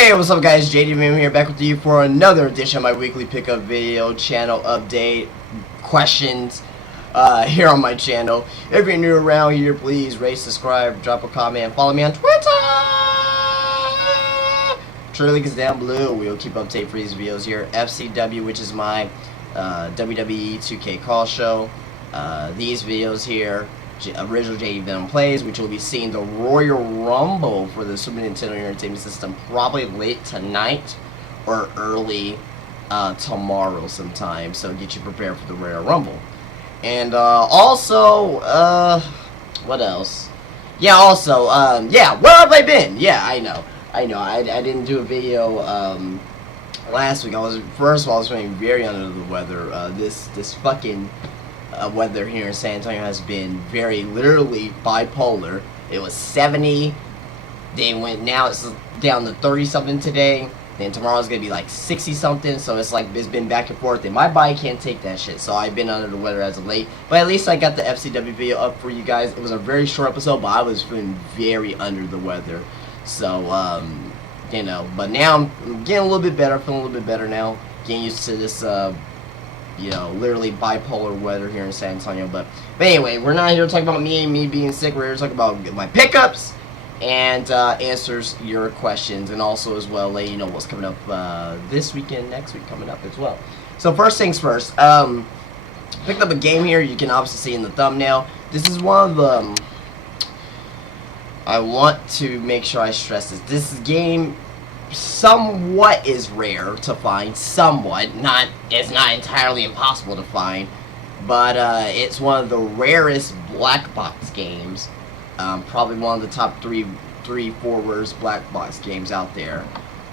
Hey, what's up guys, JD Venom here, back with you for another edition of my weekly pickup video channel update questions here on my channel. If you're new around here, please rate, subscribe, drop a comment, and follow me on Twitter. Twitter link is down below. We'll keep update for these videos here. FCW, which is my WWE 2K call show. These videos here, original JD Venom plays, which will be seeing the Royal Rumble for the Super Nintendo Entertainment System probably late tonight or early tomorrow sometime, so get you prepared for the Royal Rumble. And also what else? Yeah, also yeah, where have I been? Yeah, I know I didn't do a video last week. First of all, I was feeling very under the weather. This fucking weather here in San Antonio has been very literally bipolar. It was 70, now it's down to 30 something today, then tomorrow's gonna be like 60 something, so it's been back and forth, and my body can't take that shit, so I've been under the weather as of late. But at least I got the FCW video up for you guys. It was a very short episode, but I was feeling very under the weather, so you know, but now I'm getting a little bit better, feeling a little bit better now, getting used to this you know, literally bipolar weather here in San Antonio. But anyway, we're not here to talk about me being sick. We're here to talk about my pickups and answers your questions, and also as well let you know what's coming up this weekend, next week coming up as well. So first things first, picked up a game here. You can obviously see in the thumbnail. This is one of the I want to make sure I stress this. This game somewhat is rare to find, it's not entirely impossible to find, but it's one of the rarest black box games, probably one of the top three, four rarest black box games out there,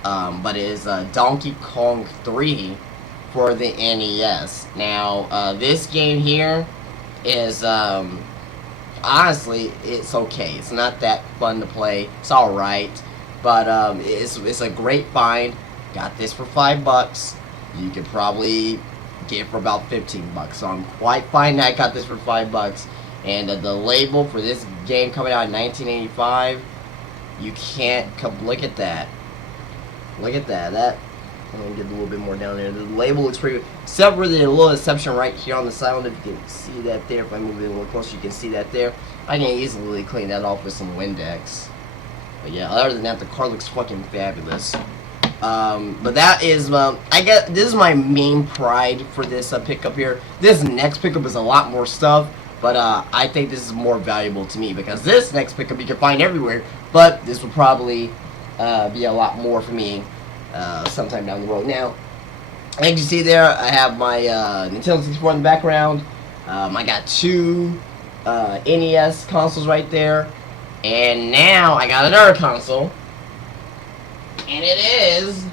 but it is Donkey Kong 3 for the NES. Now this game here is honestly, it's okay. It's not that fun to play. It's alright. But it's a great find. Got this for $5. You could probably get it for about $15. So I'm quite fine that I got this for $5. And the label for this game coming out in 1985, you can't look at that. Look at that. I'm gonna get a little bit more down there. The label looks pretty good, except for the little exception right here on the side. I don't know if you can see that there. If I move it a little closer, you can see that there. I can easily clean that off with some Windex. But yeah, other than that, the car looks fucking fabulous. But that is, I guess, this is my main pride for this pickup here. This next pickup is a lot more stuff, but I think this is more valuable to me, because this next pickup you can find everywhere, but this will probably be a lot more for me sometime down the road. Now, as you see there, I have my Nintendo 64 in the background. I got two NES consoles right there. And now I got another console, and it is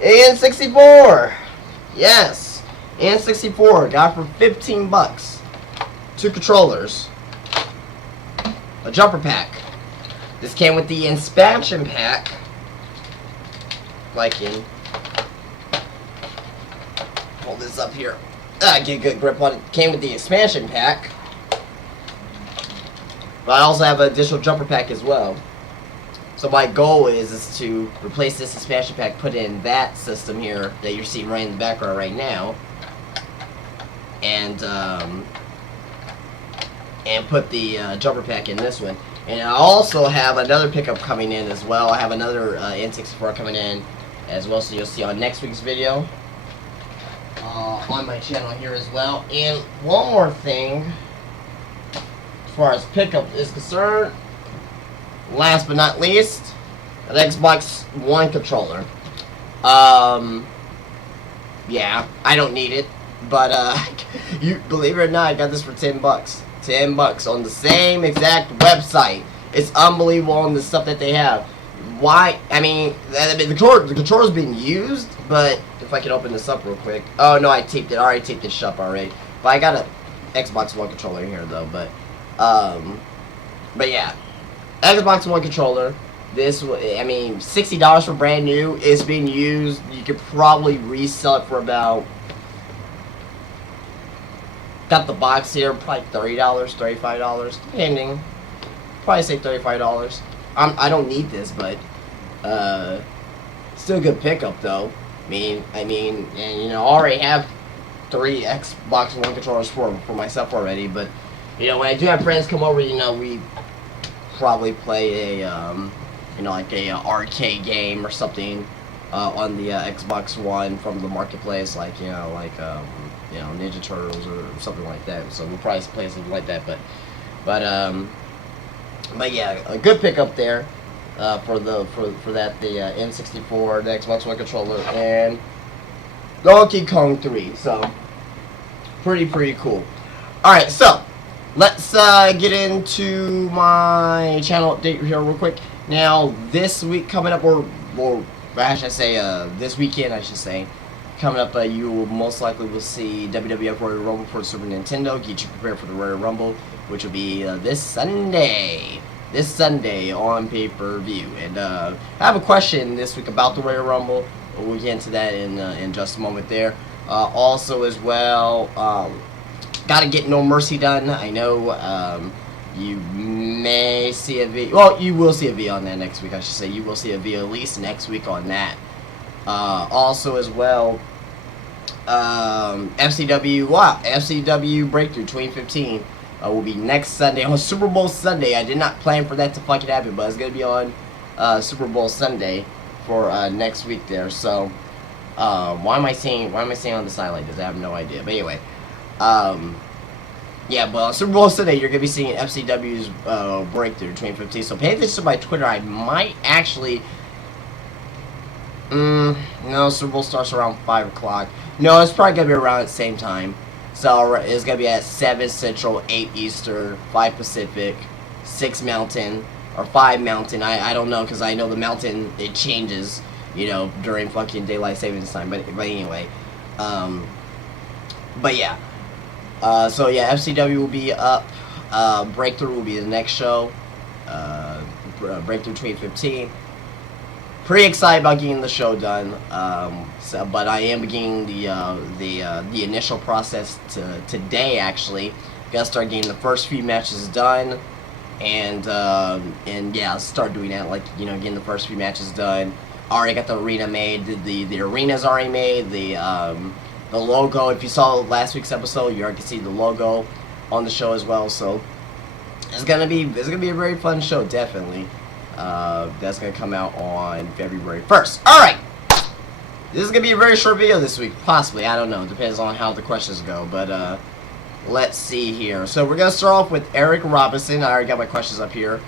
N64. Yes, N64. Got it for $15. Two controllers, a jumper pack. This came with the expansion pack. Hold this up here. Get a good grip on it. Came with the expansion pack. But I also have an additional jumper pack as well. So my goal is to replace this expansion pack, put in that system here that you're seeing right in the background right now, and put the jumper pack in this one. And I also have another pickup coming in as well. I have another N64 coming in as well, so you'll see on next week's video on my channel here as well. And one more thing, as far as pickup is concerned, last but not least, an Xbox One controller. Yeah, I don't need it, but you believe it or not, I got this for $10. $10 on the same exact website. It's unbelievable on the stuff that they have. Why? I mean, the controller's been used, but if I can open this up real quick. Oh no, I taped it. I already taped this shut already. But I got a Xbox One controller here though. But yeah, Xbox One controller. This, I mean, $60 for brand new. It's been used. You could probably resell it for about. Got the box here, probably $30, $35, depending. Probably say $35. I don't need this, but Uh, Still a good pickup though. And I already have 3 Xbox One controllers for myself already. But when I do have friends come over, we probably play like a arcade game or something on the Xbox One from the marketplace, like Ninja Turtles or something like that. So we'll probably play something like that. But yeah, a good pickup there for that the N64, the Xbox One controller, and Donkey Kong 3. So pretty cool. All right, so let's get into my channel update here real quick. Now this week coming up, or I should say this weekend, I should say. Coming up, you will most likely will see WWF Royal Rumble for the Super Nintendo. Get you prepared for the Royal Rumble, which will be this Sunday on pay-per-view. And I have a question this week about the Royal Rumble. We'll get into that in just a moment there. Also, as well, gotta get No Mercy done. I know you may see a video. Well, you will see a video on that next week. I should say you will see a video at least next week on that. Also, as well, FCW Breakthrough 2015 will be next Sunday, on Super Bowl Sunday. I did not plan for that to fucking happen, but it's gonna be on Super Bowl Sunday for next week there. So why am I saying on the side like this? I have no idea. But anyway, yeah, but on Super Bowl Sunday you're gonna be seeing FCW's Breakthrough 2015. So pay attention to my Twitter. I might actually. No, Super Bowl starts around 5 o'clock. No, it's probably going to be around at the same time. So it's going to be at 7 Central, 8 Eastern, 5 Pacific, 6 Mountain, or 5 Mountain. I don't know, because I know the Mountain, it changes, during fucking Daylight Savings Time. But anyway. But yeah. So yeah, FCW will be up. Breakthrough will be the next show. Breakthrough 2015. Pretty excited about getting the show done, but I am beginning the initial process today. Actually, gotta start getting the first few matches done, and yeah, I'll start doing that. Like getting the first few matches done. Already got the arena made. The arena's already made. The logo. If you saw last week's episode, you already can see the logo on the show as well. So it's gonna be a very fun show, definitely. That's going to come out on February 1st. Alright! This is going to be a very short video this week. Possibly. I don't know. Depends on how the questions go. But, let's see here. So, we're going to start off with Eric Robinson. I already got my questions up here.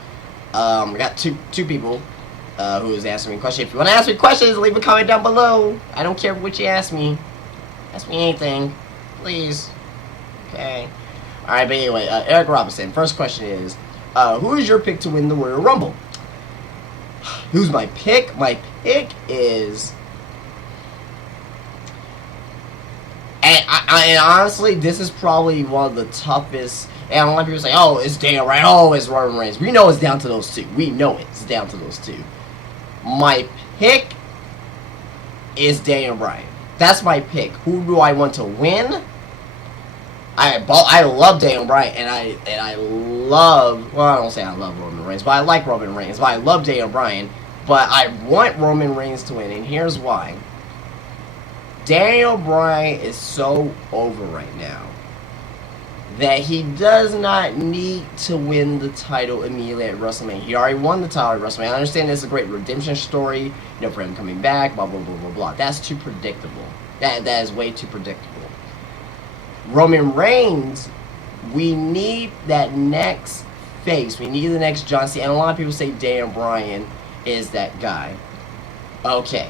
I got two people who is asking me questions. If you want to ask me questions, leave a comment down below. I don't care what you ask me. Ask me anything. Please. Okay. Alright, but anyway, Eric Robinson. First question is, who is your pick to win the Royal Rumble? Who's my pick? My pick is, and honestly, this is probably one of the toughest. And a lot of people say, "Oh, it's Daniel Bryan. Oh, it's Roman Reigns." We know it's down to those two. We know it's down to those two. My pick is Daniel Bryan. That's my pick. Who do I want to win? I love Daniel Bryan, and I love, well, I don't say I love Roman Reigns, but I like Roman Reigns, but I love Daniel Bryan, but I want Roman Reigns to win, and here's why. Daniel Bryan is so over right now that he does not need to win the title immediately at WrestleMania. He already won the title at WrestleMania. I understand this is a great redemption story, for him coming back, blah, blah, blah, blah, blah. That's too predictable. That is way too predictable. Roman Reigns, we need that next face. We need the next John Cena. And a lot of people say Daniel Bryan is that guy. Okay.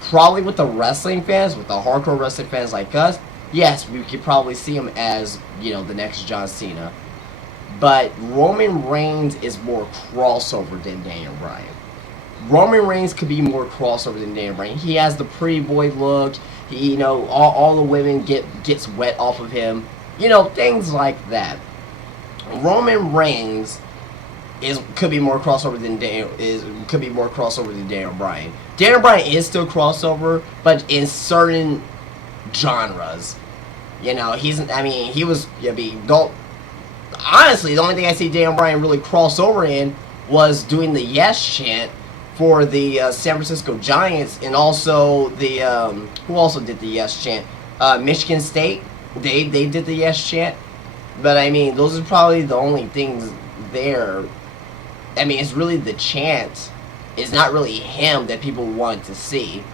Probably with the wrestling fans, with the hardcore wrestling fans like us, yes, we could probably see him as, the next John Cena. But Roman Reigns is more crossover than Daniel Bryan. Roman Reigns could be more crossover than Daniel Bryan. He has the pretty boy look. He, all the women gets wet off of him. Things like that. Roman Reigns could be more crossover than Daniel Bryan. Daniel Bryan is still crossover, but in certain genres. Honestly, the only thing I see Daniel Bryan really cross over in was doing the yes chant for the San Francisco Giants, and also the who also did the yes chant, Michigan State. They did the yes chant, but I mean those are probably the only things there. I mean it's really the chant. It's not really him that people want to see.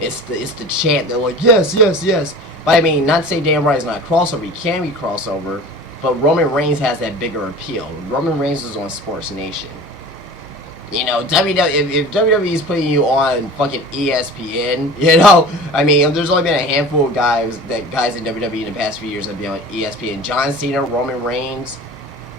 It's the chant. They're like yes, yes, yes. But I mean, not to say Dan Bryan's not a crossover. He can be crossover, but Roman Reigns has that bigger appeal. Roman Reigns is on Sports Nation. You know, if WWE is putting you on fucking ESPN, you know, I mean, there's only been a handful of guys in WWE in the past few years that have been on ESPN. John Cena, Roman Reigns.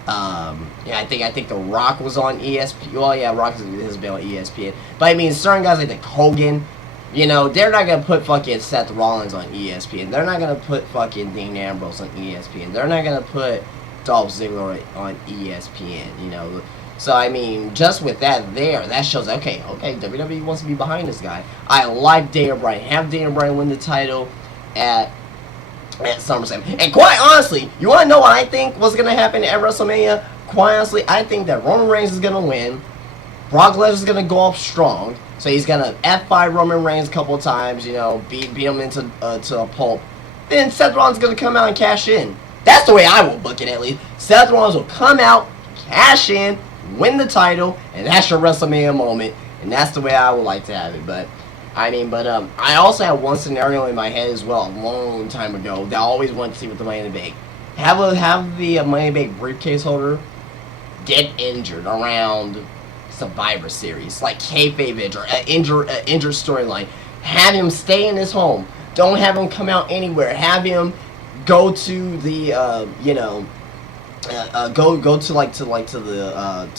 Yeah, I think The Rock was on ESPN. Well, yeah, Rock has been on ESPN. But I mean, certain guys like Hogan. You know, they're not going to put fucking Seth Rollins on ESPN. They're not going to put fucking Dean Ambrose on ESPN. They're not going to put Dolph Ziggler on ESPN, you know. So, I mean, just with that there, that shows, okay, WWE wants to be behind this guy. I like Daniel Bryan. Have Daniel Bryan win the title at SummerSlam. And quite honestly, you want to know what I think was going to happen at WrestleMania? Quite honestly, I think that Roman Reigns is going to win. Brock Lesnar is going to go off strong. So he's going to F5 Roman Reigns a couple of times, you know, beat him into to a pulp. Then Seth Rollins is going to come out and cash in. That's the way I will book it, at least. Seth Rollins will come out, cash in, win the title, and that's your WrestleMania moment. And that's the way I would like to have it. But, I mean, I also had one scenario in my head as well, a long time ago, that I always wanted to see with the Money in the Bank. Have the Money in the Bank briefcase holder get injured around Survivor Series, like kayfabe injured storyline. Have him stay in his home. Don't have him come out anywhere. Have him go to the go to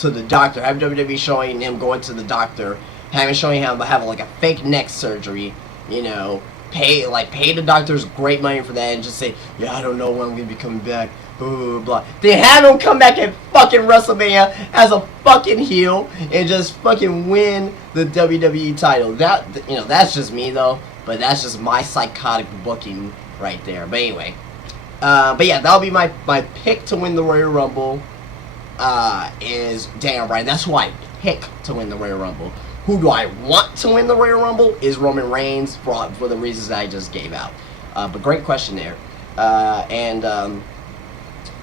the doctor. Have WWE showing him going to the doctor. Have him showing him having like a fake neck surgery. You know, pay the doctors great money for that, and just say, yeah, I don't know when I'm gonna be coming back. Blah, blah, blah. They have him come back at fucking WrestleMania as a fucking heel and just fucking win the WWE title. That, you know, that's just me though, but that's just my psychotic booking right there. But anyway, but yeah, that'll be my pick to win the Royal Rumble. Is Daniel Bryan. That's who I pick to win the Royal Rumble. Who do I want to win the Royal Rumble? Is Roman Reigns for the reasons I just gave out. But great question there.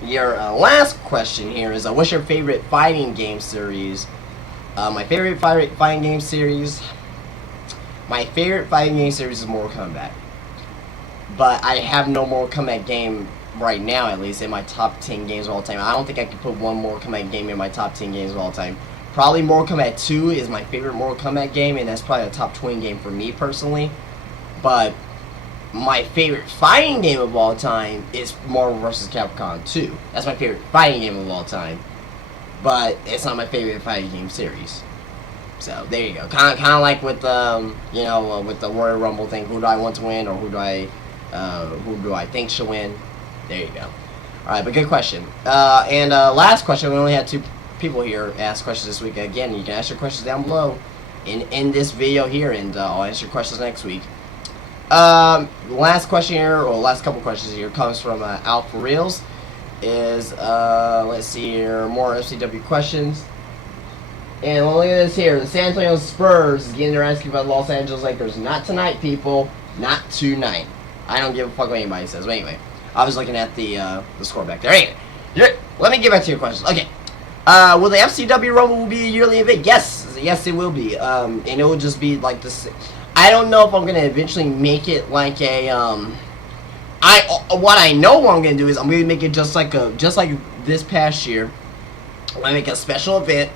Your last question here is, what's your favorite fighting game series? My favorite fighting game series is Mortal Kombat. But I have no Mortal Kombat game right now, at least, in my top 10 games of all time. I don't think I could put one Mortal Kombat game in my top 10 games of all time. Probably Mortal Kombat 2 is my favorite Mortal Kombat game, and that's probably a top 20 game for me personally. But my favorite fighting game of all time is Marvel vs. Capcom 2. That's my favorite fighting game of all time. But it's not my favorite fighting game series. So there you go. Kind of like with with the Royal Rumble thing. Who do I want to win, or who do I think should win? There you go. All right, but good question. Last question. We only had 2 people here ask questions this week. Again, you can ask your questions down below in this video here, and I'll answer your questions next week. Last question here, or last couple questions here, comes from Alpha Reels. Is let's see here, more FCW questions. And look at this here. The San Antonio Spurs is getting their ass kicked by the Los Angeles Lakers. Not tonight, people. Not tonight. I don't give a fuck what anybody says. But anyway, I was looking at the score back there. Anyway, let me get back to your questions. Okay. Will the FCW Rumble be a yearly event? Yes, it will be. And it will just be like this. I don't know if I'm gonna eventually make it like a what I know what I'm gonna do is I'm gonna make it just like this past year. I'm gonna make a special event,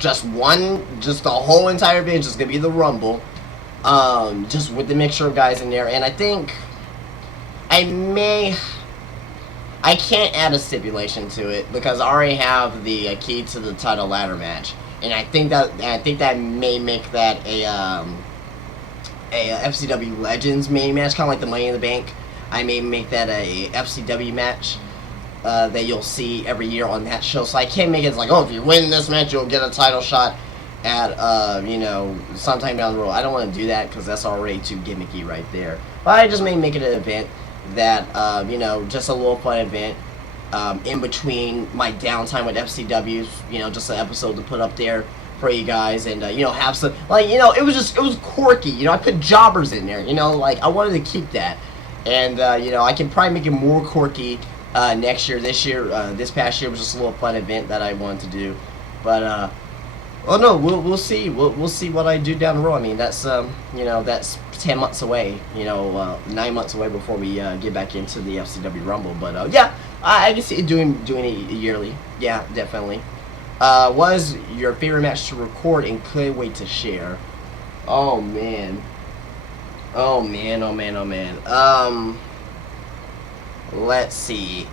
just the whole entire event, just gonna be the Rumble, just with the mixture of guys in there. And I think I can't add a stipulation to it because I already have the key to the title ladder match, and I think that may make that a FCW Legends main match, kind of like the Money in the Bank. I may make that a FCW match that you'll see every year on that show. So I can't make it like, oh, if you win this match, you'll get a title shot at sometime down the road. I don't want to do that because that's already too gimmicky right there. But I just may make it an event that just a little fun event in between my downtime with FCW. Just an episode to put up there for you guys, and you know, have some, like, you know, it was quirky. You know, I put jobbers in there. You know, like, I wanted to keep that, and you know, I can probably make it more quirky next year. This past year was just a little fun event that I wanted to do, but oh no, we'll see. We'll see what I do down the road. I mean, that's you know, that's 10 months away. You know, 9 months away before we get back into the FCW Rumble. But yeah, I can see it doing it yearly. Yeah, definitely. Was your favorite match to record and couldn't wait to share? Oh man. Oh man. Oh man. Oh man. Let's see.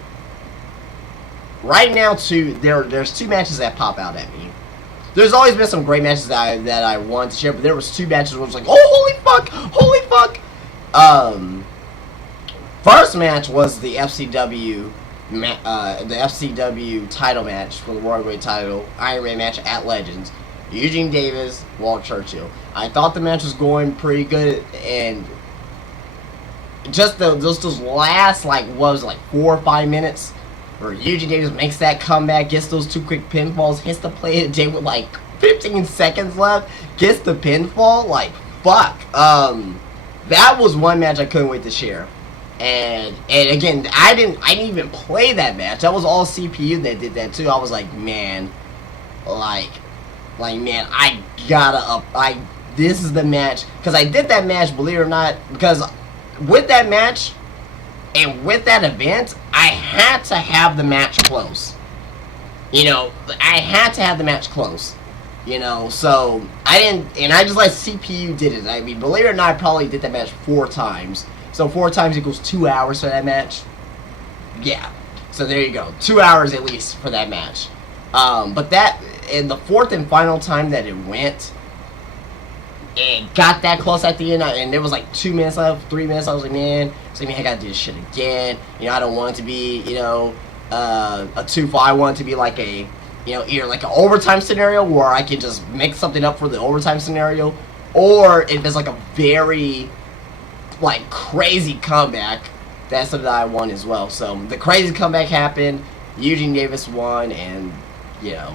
Right now, there's two matches that pop out at me. There's always been some great matches that I wanted to share, but there was two matches where I was like, oh, holy fuck. First match was the FCW title match for the World Heavyweight title, Iron Man match at Legends. Eugene Davis, Walt Churchill. I thought the match was going pretty good, and just those last, like, what was it, like 4 or 5 minutes, where Eugene Davis makes that comeback, gets those 2 quick pinfalls, hits the play of the day with like 15 seconds left, gets the pinfall, like, fuck. That was one match I couldn't wait to share. And again, I didn't even play that match. That was all CPU that did that too. I was like, man, man, I gotta this is the match, because I did that match, believe it or not, because with that match and with that event, I had to have the match close. You know, I had to have the match close. You know, so I didn't, and I just let CPU did it. I mean, believe it or not, I probably did that match 4 times. So 4 times equals 2 hours for that match. Yeah. So there you go. 2 hours at least for that match. But that, in the 4th and final time that it went, it got that close at the end, and there was like 2 minutes left, 3 minutes. I was like, man, I gotta do this shit again. You know, I don't want it to be, you know, a 2-fall. I want it to be like a, you know, either like an overtime scenario where I can just make something up for the overtime scenario, or if it's like a very, like, crazy comeback, that's something that I want as well. So the crazy comeback happened, Eugene Davis won, and you know,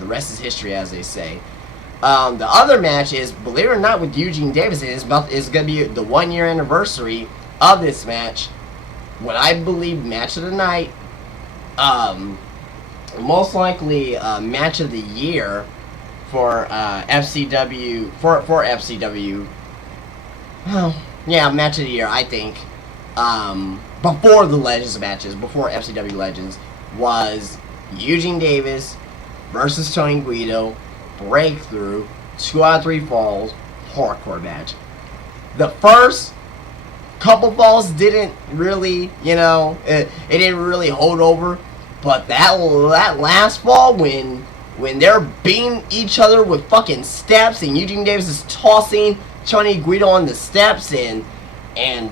the rest is history, as they say. The other match is, believe it or not, with Eugene Davis, it's going to be the 1-year anniversary of this match. What I believe match of the night, most likely match of the year for FCW, for FCW. Oh, yeah, match of the year, I think. Before the Legends matches, before FCW Legends, was Eugene Davis versus Tony Guido. Breakthrough, 2 out of 3 falls, hardcore match. The first couple falls didn't really, you know, it didn't really hold over, but that last fall, when they're beating each other with fucking steps, and Eugene Davis is tossing Tony Guido on the steps, and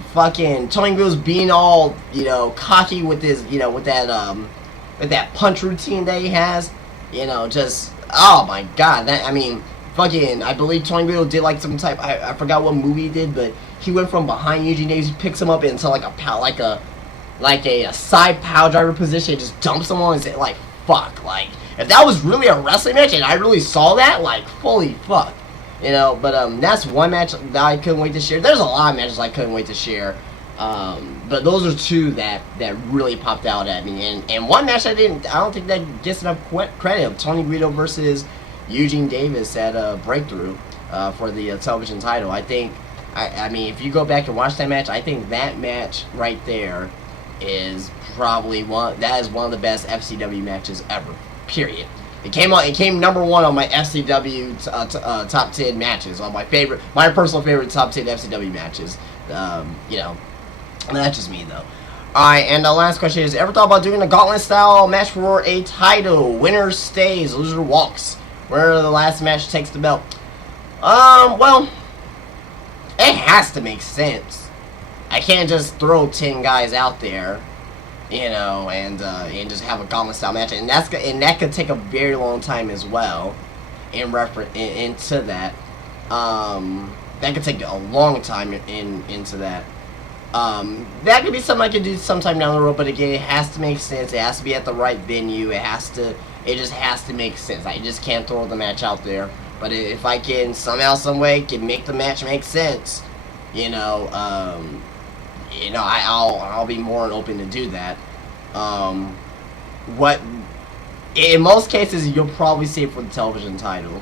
fucking Tony Guido's being all, you know, cocky with his, you know, with that punch routine that he has, you know, just, oh my god, that, I mean, fucking, I believe Tony Guido did like some type, I forgot what movie he did, but he went from behind Eugene Davis, he picks him up into like a side power driver position, and just dumps him on his head. Like, fuck, like, if that was really a wrestling match and I really saw that, like, holy fuck, you know. But that's one match that I couldn't wait to share. There's a lot of matches I couldn't wait to share, but those are 2 that really popped out at me, and one match I don't think that gets enough credit, of Tony Guido versus Eugene Davis at Breakthrough for the television title. I think, I mean, if you go back and watch that match, I think that match right there is probably one of the best FCW matches ever. Period. It came number 1 on my FCW top 10 matches, on my personal favorite top 10 FCW matches. You know, that's just me though. Alright, and the last question is, ever thought about doing a gauntlet style match for a title? Winner stays, loser walks. Where the last match takes the belt. Well, it has to make sense. I can't just throw 10 guys out there, you know, and just have a gauntlet style match, and that could take a very long time as well. Into that, that could take a long time into that. That could be something I could do sometime down the road, but again, it has to make sense. It has to be at the right venue. It has It just has to make sense. I just can't throw the match out there. But if I can somehow, some way, can make the match make sense, I'll be more than open to do that. What in most cases you'll probably see it for the television title.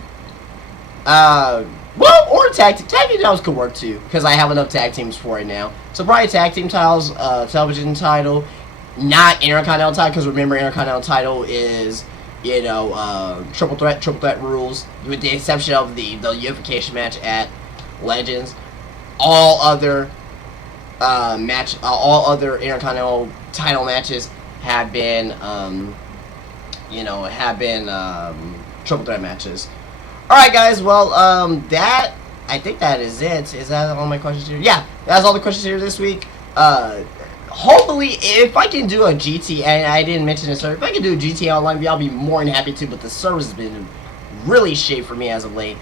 Well, or tag team titles could work too, because I have enough tag teams for it now. So probably tag team titles, television title, not Intercontinental title, because remember Intercontinental title is, triple threat rules, with the exception of the unification match at Legends. All other Intercontinental title matches have been, triple threat matches. Alright guys, well, I think that is it. Is that all my questions here? Yeah, that's all the questions here this week. Hopefully, if I can do a GT, and I didn't mention this earlier, if I can do a GTA Online video, I'll be more than happy to, but the service has been really shit for me as of late.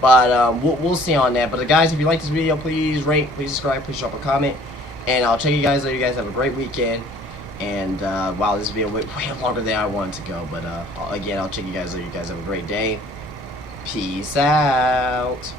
But, we'll see on that. But guys, if you like this video, please rate, please subscribe, please drop a comment, and I'll check you guys later. You guys have a great weekend. And, wow, this video went way longer than I wanted to go, but, again, I'll check you guys later. You guys have a great day. Peace out.